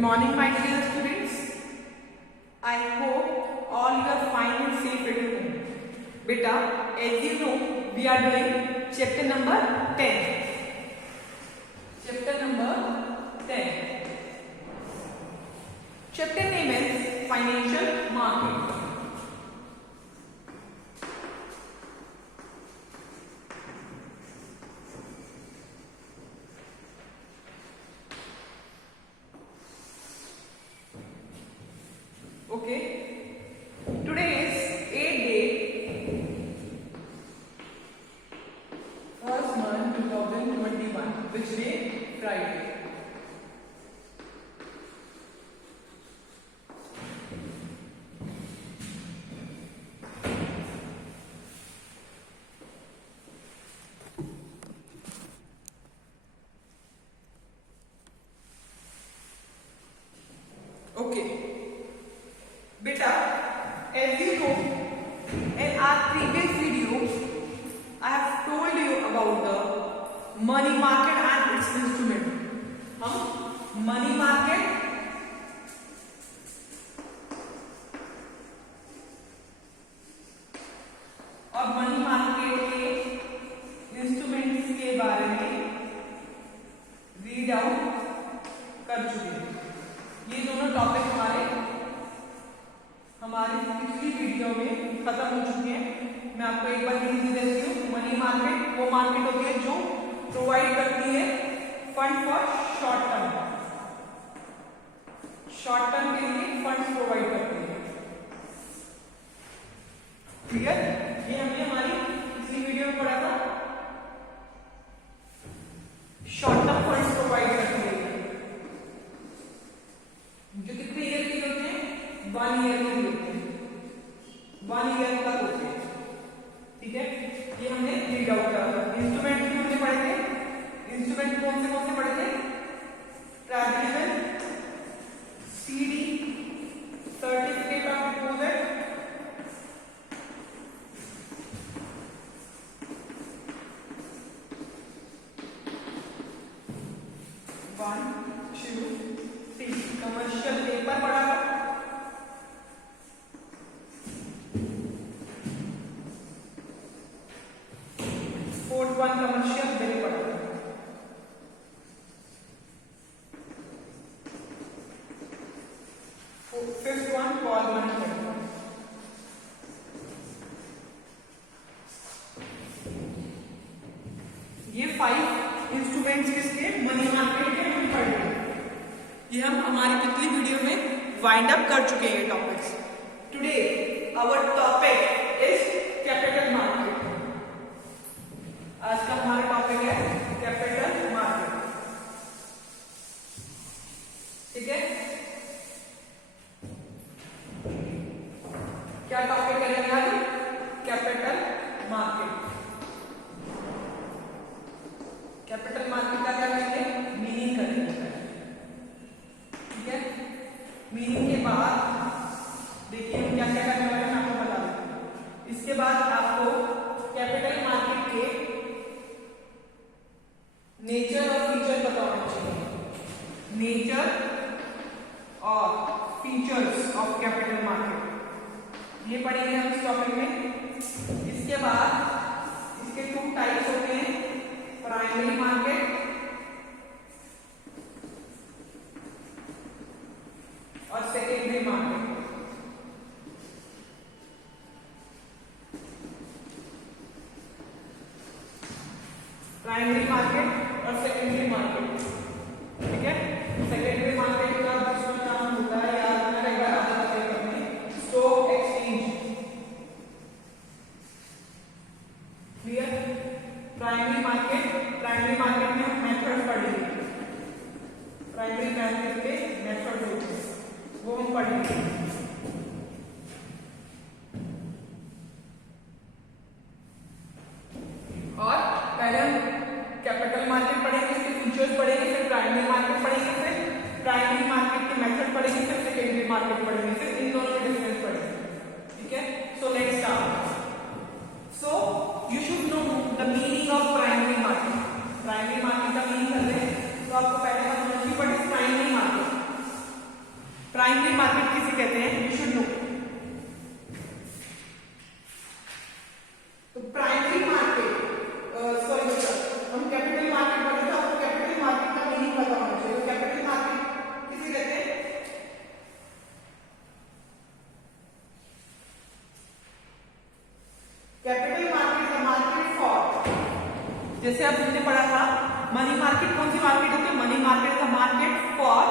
morning, my dear students. I hope all you are fine and safe at home. Beta, as you know, we are doing chapter number 10. Chapter number 10. Chapter name is Financial Market. Okay, today is 8th day, first month 2021, which day? Friday. Okay. Beta, as you know, in our previous video, I have told you about the money market and its instrument. Money market और money market के instruments के बारे में read out कर चुके हैं। ये दोनों टॉपिक हमारी पिछली वीडियो में खत्म हो चुके हैं। मैं आपको एक बार हिंदी देती हूँ। मनी मार्केट वो मार्केट होती है जो प्रोवाइड करती है फंड फॉर शॉर्ट टर्म के लिए फंड्स प्रोवाइड करती है। क्लियर? ये हमने हमारी पिछली वीडियो में पढ़ा था। शॉर्ट टर्म फंड्स प्रोवाइड करती है जो कितने ईयर के होते हैं? 1 ईयर के होते हैं, 1 ईयर तक होते हैं। ठीक है, ये हमने रीड आउट करा था। इंस्ट्रूमेंट भी हमने पढ़े थे। इंस्ट्रूमेंट कौन से पढ़े थे? Traditional, CD, certificate of deposit, commercial paper पढ़ा था। फोर्थ वन कमर्शियल बिल पढ़ा था। फिफ्थ वन कॉल मनी पढ़ा। ये 5 इंस्ट्रूमेंट्स किसके? मनी मार्केट के हम पढ़ रहे हैं। ये हम हमारी पिछली वीडियो में वाइंड अप कर चुके हैं topics. Today our topic is capital market. आज का हमारा टॉपिक है कैपिटल मार्केट। ठीक है, क्या टॉपिक करेंगे आज? Capital market. कैपिटल मार्केट का क्या करेंगे? मीनिंग करेंगे। ठीक है, मीनिंग के बाद देखिए हम क्या क्या करने वाले हैं, मैं आपको बता देता हूं। इसके बाद आपको कैपिटल मार्केट के नेचर और फीचर बताना चाहिए। नेचर और फीचर्स ऑफ कैपिटल मार्केट ये पढ़ेंगे हम इस टॉपिक में। इसके बाद इसके 2 टाइप्स होते हैं, प्राइमरी मार्केट और सेकेंडरी मार्केट। प्राइमरी मार्केट और सेकेंडरी मार्केट। ठीक है, सेकेंडरी मार्केट का दूसरा नाम होता है, याद रखना, एक बार आता है stock exchange. Clear? Primary market में हम मेथड पढ़ेंगे। प्राइमरी मार्केट के मेथड होते हैं वो हम पढ़ेंगे। और पहले हम कैपिटल मार्केट पढ़ेंगे, इसके फीचर्स पढ़ेंगे, फिर प्राइमरी मार्केट पढ़ेंगे, फिर प्राइमरी मार्केट के मेथड पढ़ेंगे, फिर सेकेंडरी मार्केट पढ़ेंगे, फिर इन दोनों में डिफरेंस पढ़ेंगे। ठीक है, so let's start. So you should know the meaning of primary market. Primary market का मीनिंग करते हैं तो आपको पहले समझनी पड़ेगी प्राइमरी मार्केट। प्राइमरी मार्केट किसे कहते हैं, यू शुड नो। तो प्राइमरी मार्केट, सॉरी बच्चा, हम कैपिटल मार्केट पढ़े थे, आपको कैपिटल मार्केट का मीनिंग पता होना चाहिए। तो कैपिटल मार्केट किसे कहते हैं, capital market the market for, जैसे अब हमने पढ़ा था मनी मार्केट, कौन सी मार्केट होती है, money market the market for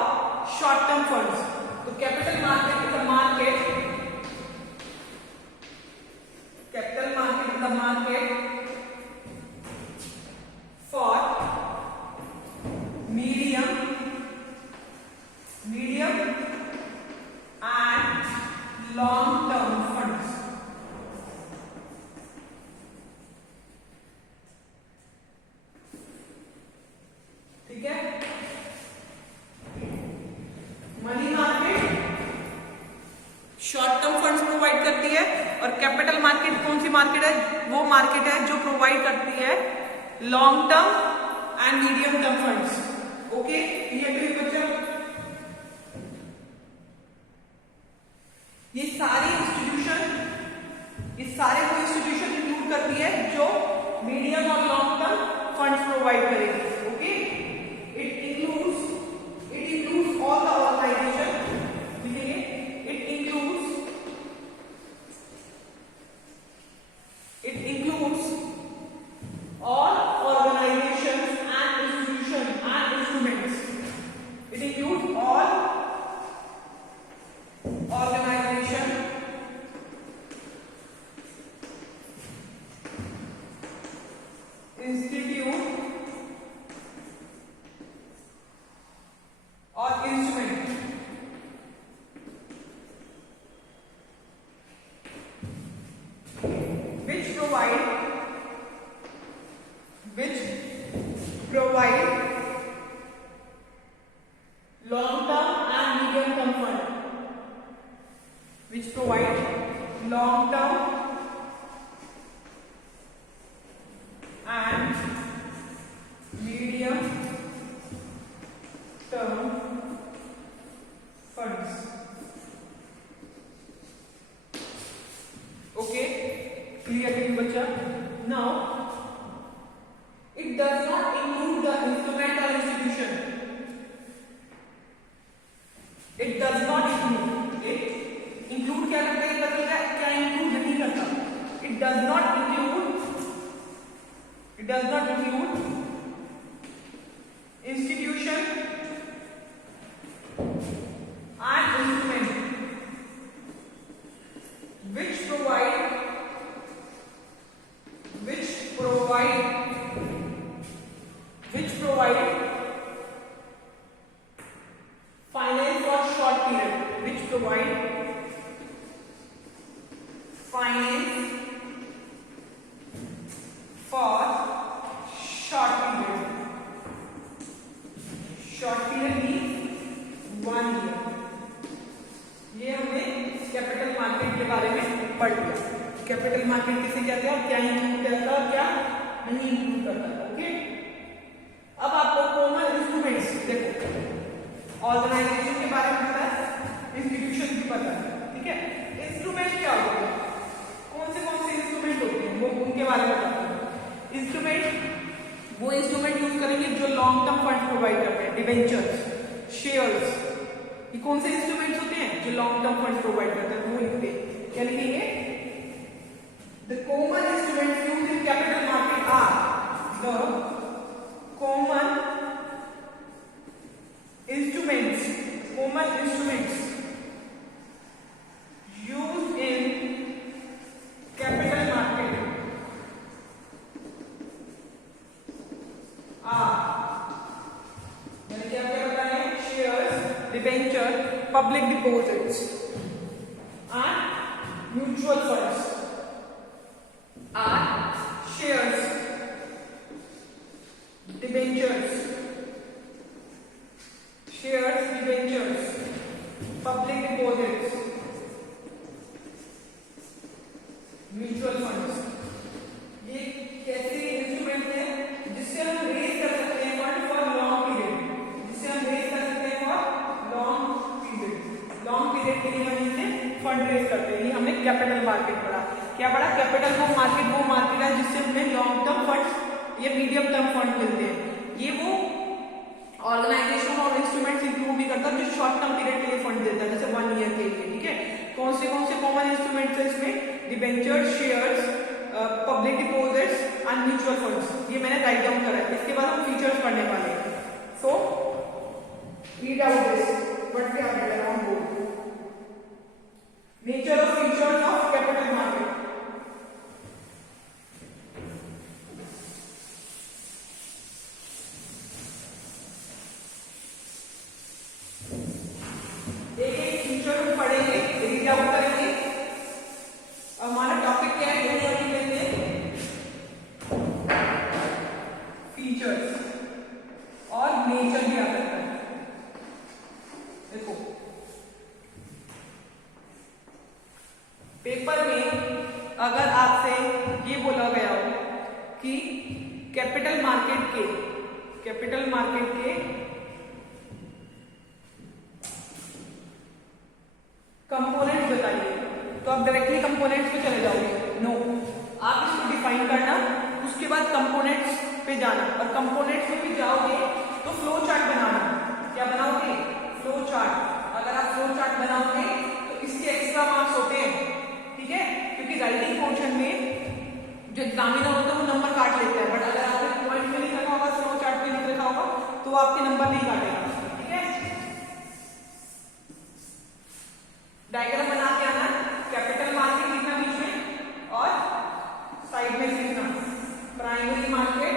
short term funds. तो capital market is the market, capital market is the market for medium and long term funds. ठीक है, money market short term funds provide करती है, और capital market कौन सी market है, वो मार्केट है जो प्रोवाइड करती है long term and medium term funds. Okay, clear बच्चा। ये सारे वो इंस्टीट्यूशन इंक्लूड करती है जो मीडियम और लॉन्ग टर्म फंड्स प्रोवाइड करेगी। Okay, it includes all the organisation, it includes all organizations and institutions and instruments. It includes all organization, institute or instrument which provide long term and medium term fund, which provide long term and medium term funds. Okay, clear to you bachcha? Now it does not include the instrument or institution. It does not include. It include क्या करता है, पता है क्या include नहीं करता। It does not include institution and instrument which provide finance for short period, which provide finance for short period. Short period means 1 year. ये हमने कैपिटल मार्केट के बारे में पढ़ लिया। कैपिटल मार्केट किसे कहते हैं और क्या इंक्लूड करता है और क्या नहीं इंक्लूड करता। ओके, अब आपको कॉमन इंस्ट्रूमेंट्स, देखो ऑर्गेनाइजेशन के बारे में पता है, इंस्टीट्यूशन भी पता है। ठीक है, इंस्ट्रूमेंट क्या होते हैं, कौन से इंस्ट्रूमेंट होते हैं, वो उनके बारे में बताते हैं। इंस्ट्रूमेंट वो इंस्ट्रूमेंट यूज करेंगे जो लॉन्ग टर्म फंड प्रोवाइड करते हैं, डिबेंचर्स, शेयर्स, ये कौन से इंस्ट्रूमेंट्स होते हैं जो लॉन्ग टर्म फंड प्रोवाइड करते हैं, वो लिखते हैं। क्या लिखेंगे, the common instruments used in capital market are the common instruments used in capital market are, मैंने क्या बताया, shares, debenture, public deposits and mutual funds are shares, debentures, public deposits, mutual funds. ये कैसे इंस्ट्रूमेंट है जिससे हम raise कर सकते हैं फंड फॉर लॉन्ग पीरियड, जिससे हम रेज कर सकते हैं फॉर लॉन्ग पीरियड। पब्लिक के लिए वहीं से फंड रेज करते हैं। ये हमने कैपिटल मार्केट पढ़ा। क्या पढ़ा? कैपिटल वो मार्केट है जिससे हमें लॉन्ग टर्म फंड या मीडियम टर्म फंड मिलते हैं। ये वो ऑर्गेनाइजेशन और इंस्ट्रूमेंट्स इंक्लूड नहीं करता जो शॉर्ट टर्म पीरियड के लिए फंड देता है, जैसे 1 ईयर के लिए। ठीक है, कौन से कॉमन इंस्ट्रूमेंट्स है इसमें? Debentures, shares, public deposits and mutual funds. ये मैंने राइट डाउन करा है। इसके बाद हम फीचर्स पढ़ने वाले हैं। So read out this, what we have written on board. Nature of features of capital market. एक फीचर हम पढ़ेंगे, रीड आउट करेंगे। हमारा टॉपिक क्या है? यही अभी लेते हैं फीचर्स और नेचर भी आ सकता है। देखो पेपर में अगर आपसे ये बोला गया हो कि कैपिटल मार्केट के कंपोनेंट्स बताइए, तो आप डायरेक्टली कंपोनेंट्स पे चले जाओगे? नो, आप इसको डिफाइन करना, उसके बाद कंपोनेंट्स पे जाना, और कंपोनेंट्स में भी जाओगे तो फ्लो चार्ट बनाना। क्या बनाओगे? Flow chart. अगर आप फ्लो चार्ट बनाओगे तो इसके एक्स्ट्रा मार्क्स होते हैं। ठीक है, क्योंकि राइटिंग पोर्शन में जो एग्जामिनर होता है वो नंबर काट लेता है, बट अगर आपने पॉइंट में लिख रखा होगा, फ्लो चार्ट पे लिख रखा होगा, तो आपके नंबर नहीं काटेगा। ठीक है, डायग्राम बना के आना, कैपिटल मार्केट लिखना बीच में और साइड में लिखना प्राइमरी मार्केट।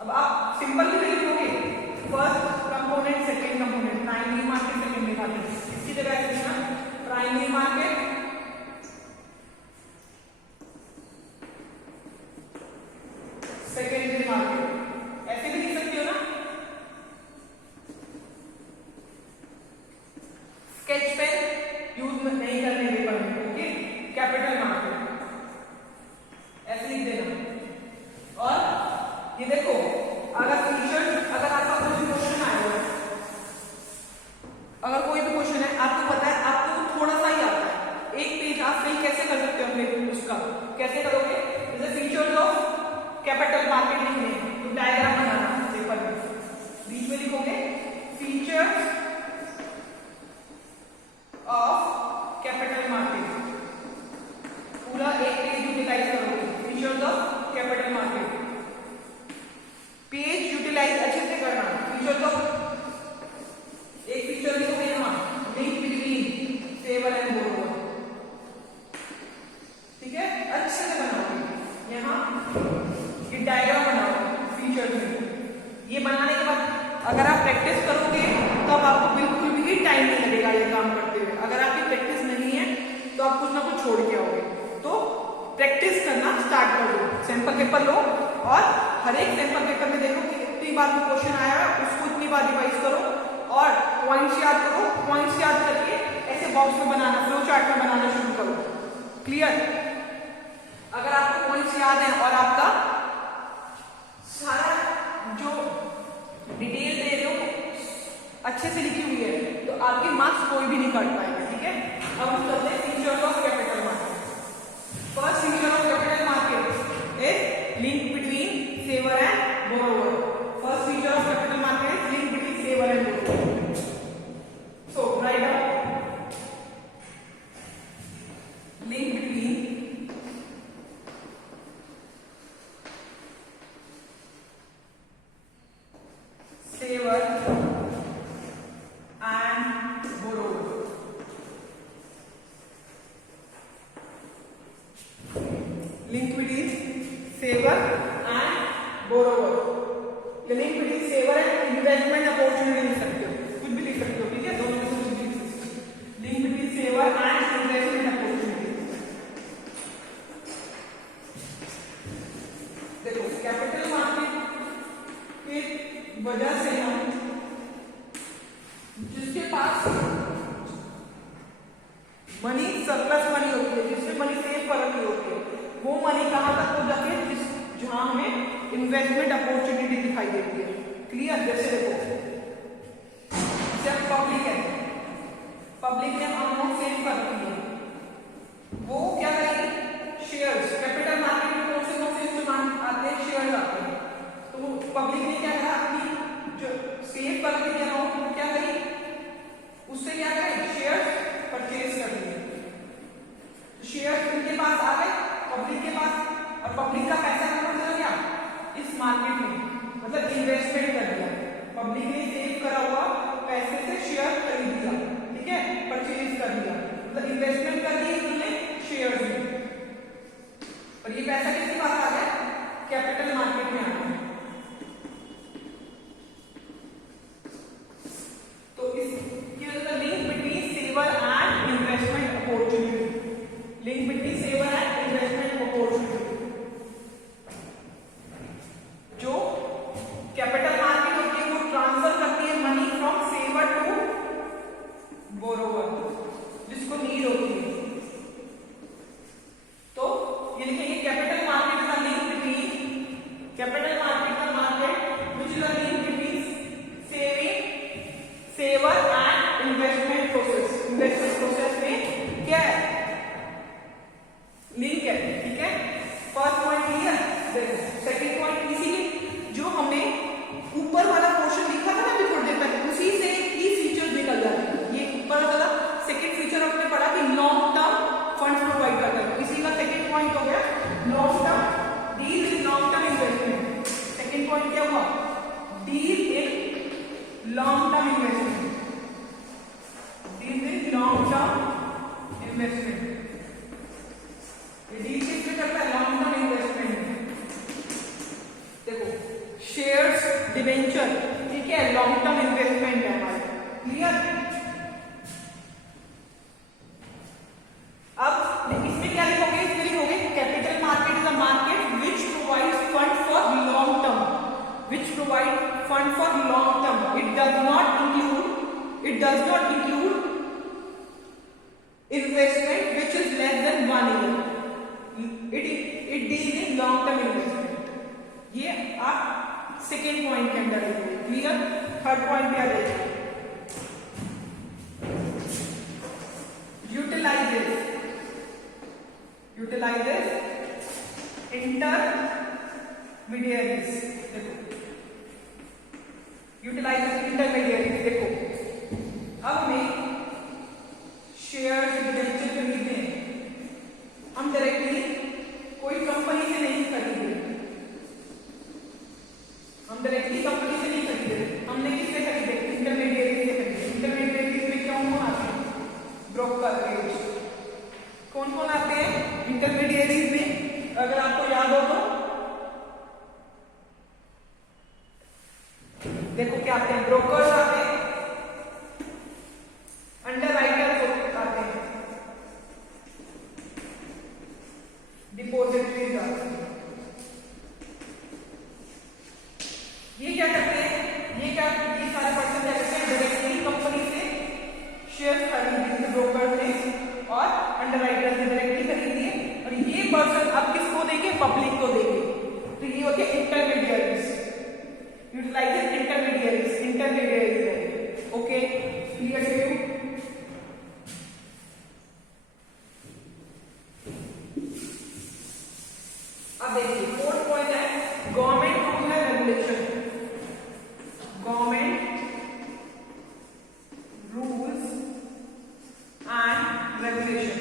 अब आप सिंपल भी लिखोगे, first component, second component, primary market, secondary market. इसकी जगह लिखना प्राइमरी मार्केट, सेकेंडरी मार्केट। ऐसे भी लिख सकते हो ना। स्केच पेन यूज नहीं करने पेपर में। ओके, कैपिटल मार्केट ऐसे लिख देना। और ये देखो, अगर फीचर, अगर आपका कोई भी क्वेश्चन आएगा, अगर कोई भी क्वेश्चन है, आपको पता है, आपको थोड़ा सा ही आता है, एक पेज आप फिल कैसे कर सकते हो अपने उसका? कैसे करोगे? जैसे फीचर्स ऑफ कैपिटल मार्केट लिखने हैं तो डायग्राम बनाना पेपर में, बीच में लिखोगे फीचर्स ऑफ कैपिटल मार्केट, पूरा एक पेज यूटिलाइज करोगे features of capital market. Page utilise अच्छे से करना। फीचर्स ऑफ, एक फीचर लिखोगे यहाँ, link between saver and borrower. ठीक है, अच्छे से बनाओगे। यहाँ ये डायग्राम बनाओ फीचर में। ये बनाने के बाद अगर आप प्रैक्टिस करोगे तो अब आपको बिल्कुल भी टाइम नहीं लगेगा ये काम करते हुए। अगर आपकी प्रैक्टिस नहीं है तो आप कुछ ना कुछ छोड़ के आओगे। तो प्रैक्टिस करना स्टार्ट कर दो, सैंपल पेपर लो और हर एक सैंपल पेपर में देखो कि इतनी बार में क्वेश्चन आया है, उसको इतनी बार रिवाइज करो और पॉइंट्स याद करो। पॉइंट्स याद करके ऐसे बॉक्स में बनाना, फ्लो चार्ट में बनाना शुरू करो। क्लियर? अगर आपको पॉइंट्स याद है और आपका सारा जो डिटेल दे रहे हो अच्छे से लिखी हुई है तो आपके मार्क्स कोई भी नहीं काट पाएगा। ठीक है, अब हम करते हैं features of capital market. First feature of capital market is link between saver and borrower. First feature of capital market is link between saver and borrower. So write down link between saver and borrower. Link between saver and borrower. ये link between saver and investment opportunity लिख सकते हो, कुछ भी लिख सकते हो। ठीक है, दोनों में कुछ भी लिख सकते हो। Link between saver and investment opportunity। देखो कैपिटल मार्केट की वजह से हम जिसके पास मनी सरप्लस मनी होती है, जिसमें मनी सेव कर रखी होती है, वो मनी कहां तक हो जाती है? जहां हमें इन्वेस्टमेंट अपॉर्चुनिटी दिखाई देती है। क्लियर? जैसे देखो, जब पब्लिक है, पब्लिक ने अमाउंट सेव करती है, वो क्या करेगी, शेयर्स, कैपिटल मार्केट में कौन से इंस्ट्रूमेंट आते हैं, शेयर्स आते हैं, तो पब्लिक ने क्या करा, अपनी जो सेव करके दिया अमाउंट वो क्या करी, उससे क्या करें, शेयर्स परचेज कर लिए, शेयर्स उनके पास आ गए, पब्लिक के पास, और पब्लिक का पैसा कहाँ चला गया, इस मार्केट में, मतलब इन्वेस्टमेंट कर दिया, पब्लिक ने सेव करा हुआ पैसे से शेयर खरीद दिया, ठीक है, परचेज कर दिया, मतलब इन्वेस्टमेंट कर दी उन्होंने शेयर्स में, और ये पैसा किसके पास आ गया, कैपिटल मार्केट में आ गया। तो इसकी वजह से link between saver and investment opportunity, link between saver and investment opportunity, जो कैपिटल मार्केट होती है वो ट्रांसफर करती है money from saver to borrower, जिसको नीड होती है, तो ये लिखेंगे कैपिटल मार्केट का लिंक बिटवीन, कैपिटल मार्केट का market which is the link between saving, saver and investment process, investment process में क्या है, लिंक है, ठीक है, first point clear. Second point इसीलिए जो हमने ऊपर वाला पोर्शन लिखा था ना अभी थोड़ी देर पहले, उसी से की फीचर निकल जाते हैं, ये ऊपर वाला सेकंड फीचर हमने पढ़ा कि लॉन्ग टर्म फंड प्रोवाइड करता है, इसी का सेकंड पॉइंट हो गया long term, deal in long term investment, second point क्या हुआ, deal in long term investment, deal in long term investment, deal किसमें करता है, लॉन्ग टर्म इन्वेस्टमेंट, देखो शेयर्स, डिबेंचर, ठीक है, लॉन्ग टर्म इन्वेस्टमेंट है हमारे, क्लियर। अब इसमें क्या लिखोगे, इसमें लिखोगे capital market is a market which provides fund for long term, which provide fund for long term, it does not include investment which is less than 1 year, it deal in long term investment, ये आप second point के अंदर लिखोगे, clear. Third point क्या देखिए, utilises intermediaries, देखो utilises intermediaries, देखो अब हमें शेयर डिबेंचर खरीदने हैं, हम डायरेक्टली कोई कंपनी से नहीं खरीदे, हम डायरेक्टली कंपनी से नहीं खरीदे, हमने किससे खरीदे, इंटरमीडिएट से खरीदे, इंटरमीडिएट में कौन कौन आते हैं, ब्रोकरेज, कौन कौन आते हैं इंटरमीडिएट में, अगर आपको याद हो तो देखो क्या आते हैं, ब्रोकर्स आते हैं, अंडरराइटर्स आते हैं, डिपॉजिटरीज आते हैं, ये क्या करते हैं, ये सारे पर्सन क्या करते हैं, डायरेक्टली कंपनी से शेयर खरीद ब्रोकर ने और अंडरराइटर ने डायरेक्टली खरीद दिए, और ये पर्सन अब किसको देंगे, पब्लिक को देंगे, तो ये होते हैं intermediaries, utilises intermediaries, okay, clear to you. अब देखिए फोर्थ पॉइंट है government rule and regulation, government rules and regulation,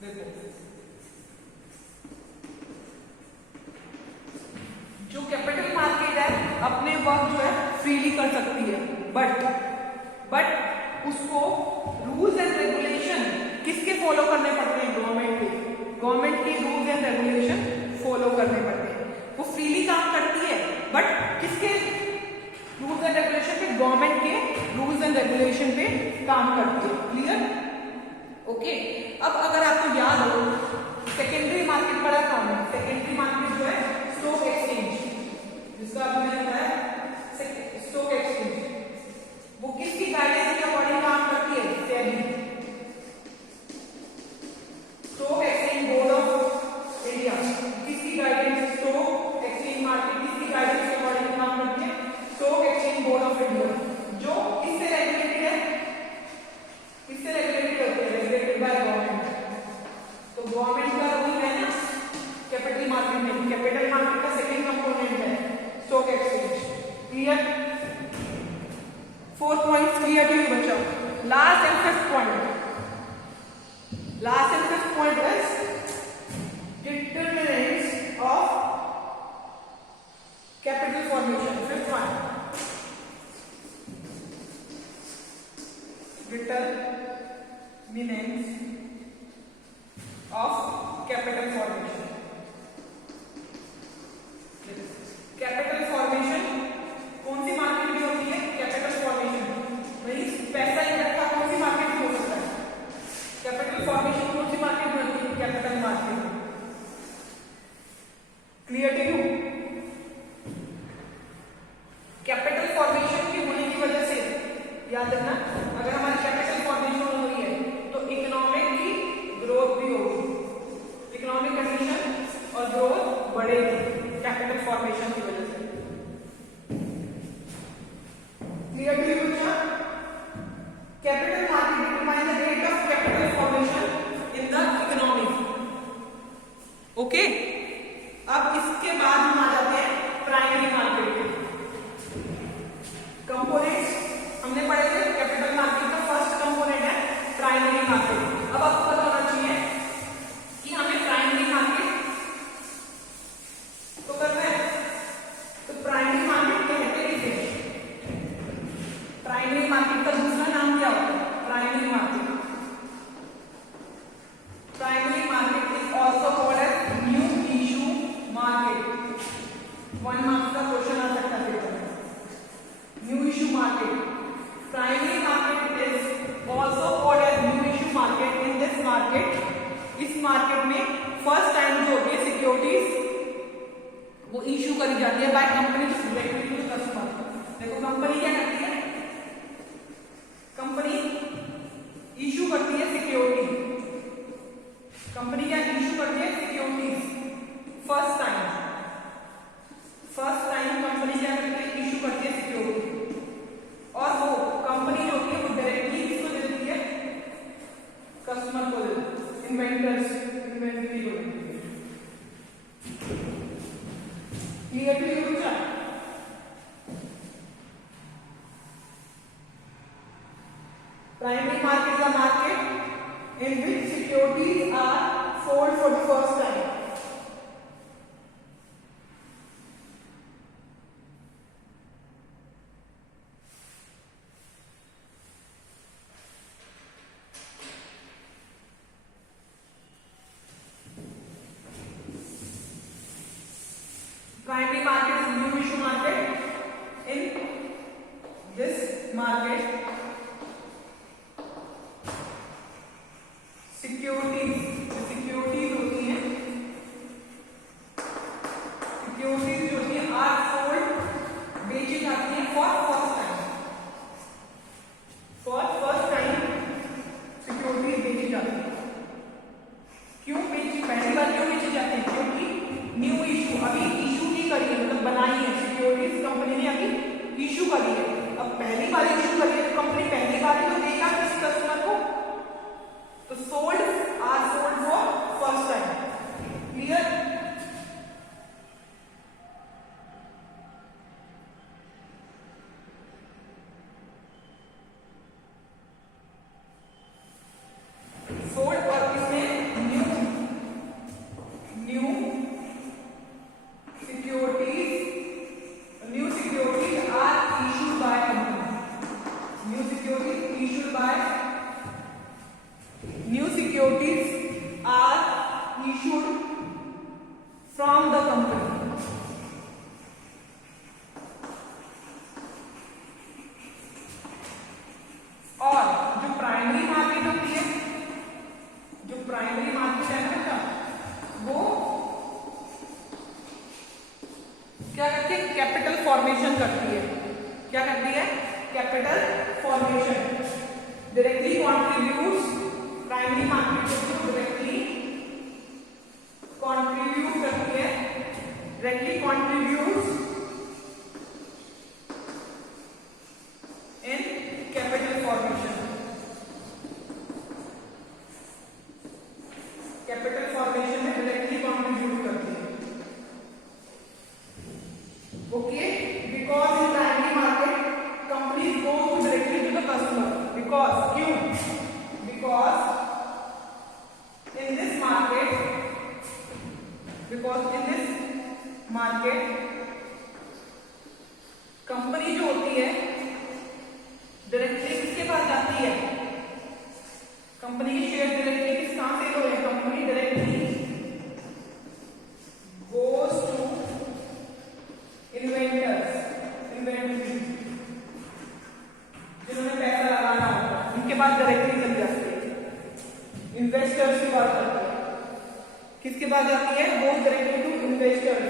देखो जो कैपिटल मार्केट है अपने वर्क जो है फ्रीली कर सकती है, बट उसको रूल्स एंड रेगुलेशन किसके फॉलो करने पड़ते हैं, गवर्नमेंट के रूल्स एंड रेगुलेशन फॉलो करने पड़ते हैं, वो फ्रीली काम करती है बट किसके रूल्स एंड रेगुलेशन पे, गवर्नमेंट के रूल्स एंड रेगुलेशन पे काम करती है, क्लियर, ओके। अब अगर आपको याद हो सेकेंडरी मार्केट पढ़ा था हमने, सेकेंडरी मार्केट जो है स्टॉक एक्सचेंज, जिसका आपने बताया स्टॉक एक्सचेंज, वो किसकी गाइडेंस के अकॉर्डिंग काम करती है, SEBI, stock exchange board of India, किसकी गाइडेंस, स्टॉक एक्सचेंज मार्केट किसकी गाइडेंस के अकॉर्डिंग काम करती है, ऑफ इंडिया, जो इससे रेगुलेटेड है, इससे रेगुलेटेड होते हैं, रेगुलेटेड बाय गवर्नमेंट। तो गवर्नमेंट का रूल है ना कैपिटल मार्केट में, कैपिटल मार्केट का सेकंड कंपोनेंट है stock exchange. Clear? 4 points clear to you बच्चों। Last and fifth point, last and fifth point is determinants of capital formation. Fifth one, determinants of capital formation. Capital formation कौन सी market में होती है? Capital formation वही पैसा इकट्ठा कौन सी मार्केट में हो सकता है? कैपिटल फॉर्मेशन कौन सी मार्केट में होती है? कैपिटल मार्केट में। Clear to you? Capital formation के होने की वजह से याद रखना, अगर हमारी कैपिटल फॉर्मेशन हो रही है तो इकोनॉमिक की ग्रोथ भी होगी, इकोनॉमिक कंडीशन और ग्रोथ बढ़ेगी कैपिटल फॉर्मेशन की वजह से। क्लियर टू यू बच्चा? Capital market determine the rate of capital formation in the economy. Okay, अब इसके बाद हम आ जाते हैं प्राइमरी मार्केट पे। कंपोनेंट्स हमने पढ़े थे, कैपिटल मार्केट का फर्स्ट कंपोनेंट है प्राइमरी मार्केट। अब आपको पता होना चाहिए कि हमें प्राइमरी मार्केट तो करना है, तो प्राइमरी मार्केट कहते हैं इसे। प्राइमरी मार्केट का दूसरा नाम क्या होता है? Primary market. Primary market is also called as new issue market. 1 marks का क्वेश्चन आ सकता है पेपर में। New issue market, primary market is also called as new issue market. In this market, इस मार्केट में फर्स्ट टाइम जो होती है सिक्योरिटीज वो इशू करी जाती है by company directly to customer. देखो कंपनी क्या करती है? कंपनी इशू करती है सिक्योरिटी। कंपनी क्या इशू करती है? सिक्योरिटीज। फर्स्ट टाइम कंपनी क्या करती है? इशू करती है सिक्योरिटी। और वो कंपनी जो होती है वो डायरेक्टली किसको दे देती है? कस्टमर को दे देती है, इन्वेंटरी को दे देती है। क्लियर टू यू बच्चा? Primary market is a market in which securities are sold for the first time. Primary market is new issue market. In this market, securities होती हैं, सिक्योरिटीज जो होती हैं आर सोल्ड, बेची जाती हैं फॉर फर्स्ट टाइम सिक्योरिटीज बेची जाती है। क्यों बेची? पहली बार क्यों बेची जाती है? क्योंकि न्यू इशू, अभी इशू नहीं करी है, मतलब बनाई है सिक्योरिटीज कंपनी ने, अभी इशू करी है। अब पहली बार इशू करी है तो कंपनी पहली बार ही तो देगा किसी कस्टमर को, तो sold are sold for first time. Clear? Sold और इसमें new securities are issued by company. New securities issued by New securities are issued from the company. और जो प्राइमरी मार्केट होती है, जो प्राइमरी मार्केट है ना, वो क्या करती है? कैपिटल फॉर्मेशन करती है। क्या करती है? Capital formation. Directly contributes, primary market को डायरेक्टली कॉन्ट्रीब्यूट करती है, डायरेक्टली कॉन्ट्रीब्यूट्स मार्केट। कंपनी जो होती है डायरेक्टली किसके पास जाती है? कंपनी की शेयर डायरेक्टली किस कहां से लो है? Company directly goes to inventors, inventory जिन्होंने पैसा लगाना होता है उनके पास डायरेक्टली चली जाती है। इन्वेस्टर्स की बात करते हैं, किसके पास जाती है? Goes directly to investors,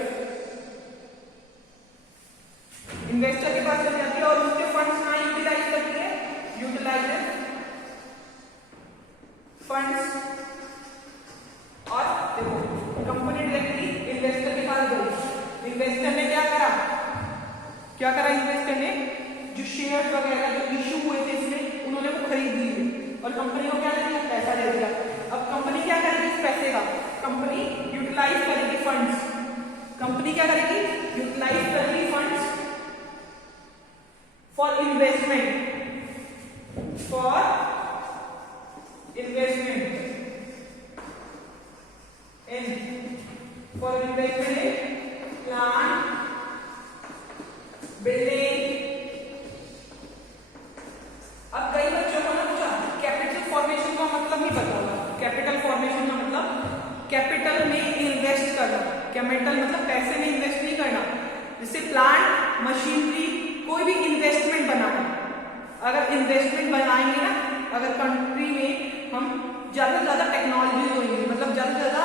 investor के पास चली जाती है और उसके फंड्स कहां यूटिलाइज करती है? Utilise funds. और देखो कंपनी डायरेक्टली इन्वेस्टर के पास गई, इन्वेस्टर ने क्या करा? क्या करा इन्वेस्टर ने? जो शेयर वगैरह जो इश्यू हुए थे इसमें उन्होंने वो खरीद लिए और कंपनी को क्या दे दिया? पैसा दे दिया। अब कंपनी क्या करेगी इस पैसे का? कंपनी यूटिलाइज करेगी फंड्स। कंपनी क्या करेगी? यूटिलाइज करेगी funds for investment, for investment in, for investment in plant, building. अब कई बच्चों को ना पूछा कैपिटल फॉर्मेशन का मतलब नहीं पता होगा। कैपिटल फॉर्मेशन का मतलब कैपिटल में इन्वेस्ट करना। कैपिटल मतलब पैसे में इन्वेस्ट नहीं करना। जैसे प्लांट, मशीनरी, कोई भी इन्वेस्टमेंट बनाना। अगर इन्वेस्टमेंट बनाएंगे ना, अगर कंट्री में हम ज्यादा से ज्यादा टेक्नोलॉजी होंगी, मतलब ज्यादा से ज्यादा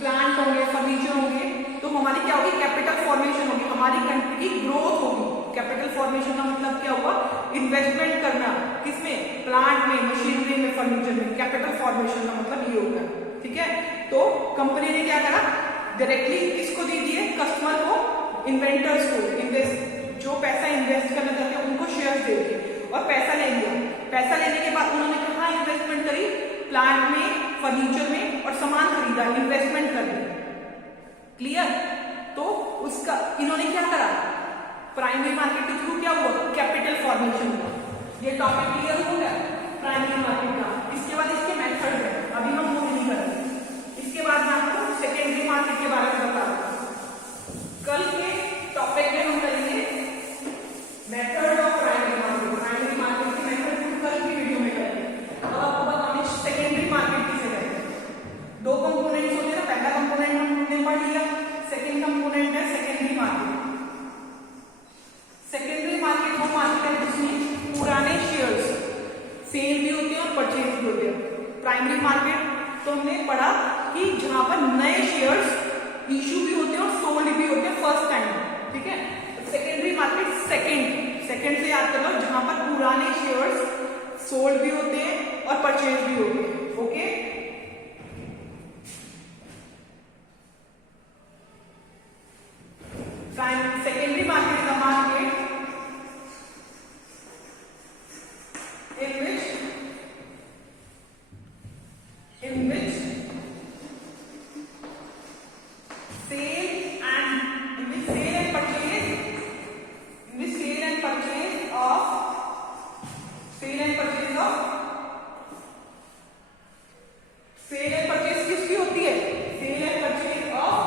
प्लांट होंगे, फर्नीचर होंगे, तो हमारी क्या होगी? कैपिटल फॉर्मेशन होगी, हमारी कंट्री की ग्रोथ होगी। कैपिटल फॉर्मेशन का मतलब क्या हुआ? इन्वेस्टमेंट करना, किसमें? प्लांट में, मशीनरी में, फर्नीचर में। कैपिटल फॉर्मेशन का मतलब ये होगा, ठीक है। तो कंपनी ने क्या करा? डायरेक्टली किसको दे दिए? कस्टमर को, इन्वेंटर्स को, इन्वेस्ट जो पैसा इन्वेस्ट करना चाहते हैं उनको शेयर दे दिए और पैसा ले लिया। पैसा लेने के बाद उन्होंने कहाँ इन्वेस्टमेंट करी? प्लांट में, फर्नीचर में, और सामान खरीदा, इन्वेस्टमेंट कर दी। क्लियर? तो उसका इन्होंने क्या करा? प्राइमरी मार्केट के थ्रू क्या हुआ? कैपिटल फॉर्मेशन हुआ। ये टॉपिक क्लियर हो गया प्राइमरी मार्केट का। इसके बाद इसके मेथड है, अभी हम वो नहीं करेंगे। इसके बाद मैं आपको सेकेंडरी मार्केट के बारे में बता दूंगा। कल के टॉपिक में हम करेंगे method of primary market. Primary market की मेथड कल की वीडियो में करेंगे। अब आपको बताने सेकेंडरी मार्केट किसे कहते हैं। दो कंपोनेंट्स होते हैं ना, पहला कंपोनेंट हमने पढ़ लिया, सेकेंड कंपोनेंट है सेकेंडरी मार्केट। सेकेंडरी मार्केट वो मार्केट है जिसमें पुराने शेयर्स सेल भी होते हैं और परचेज भी होते हैं। प्राइमरी मार्केट तो हमने पढ़ा कि जहां पर नए शेयर्स इश्यू भी होते हैं और सोल्ड भी होते हैं फर्स्ट टाइम, ठीक है। सेकेंडरी मार्केट सेकेंड से याद कर लो, जहां पर पुराने शेयर्स सोल्ड भी होते हैं और परचेज भी होते हैं, okay. Secondary market is the market in which sale and purchase किसकी होती है? Sale and purchase of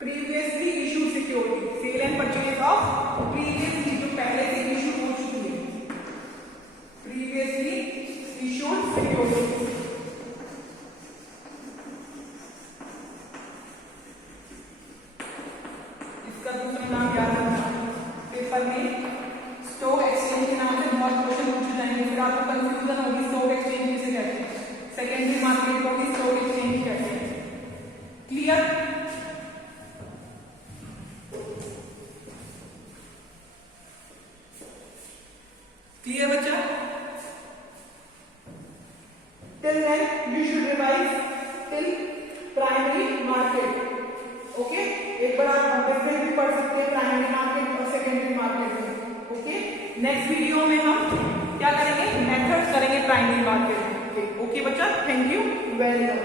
previously issued security. Sale and purchase of previously, जो पहले से इश्यू हो चुकी है, प्रीवियसली इश्यूड सिक्योरिटी। इसका दूसरा नाम याद रखना, पेपर में स्टॉक एक्सचेंज के नाम से बहुत क्वेश्चन पूछे जाएंगे, फिर आपको कंफ्यूजन होगी स्टॉक एक्सचेंज किसे कहते हैं, सेकेंडरी मार्केट को भी स्टॉक एक्सचेंज कहते हैं। क्लियर? क्लियर बच्चा? Till then you should revise till primary market, okay. एक बार आप डिफरेंस भी पढ़ सकते हैं प्राइमरी मार्केट और सेकेंडरी मार्केट में, ओके। नेक्स्ट वीडियो में हम क्या करेंगे? मेथड्स करेंगे प्राइमरी मार्केट के, ओके बच्चा। Thank you very much.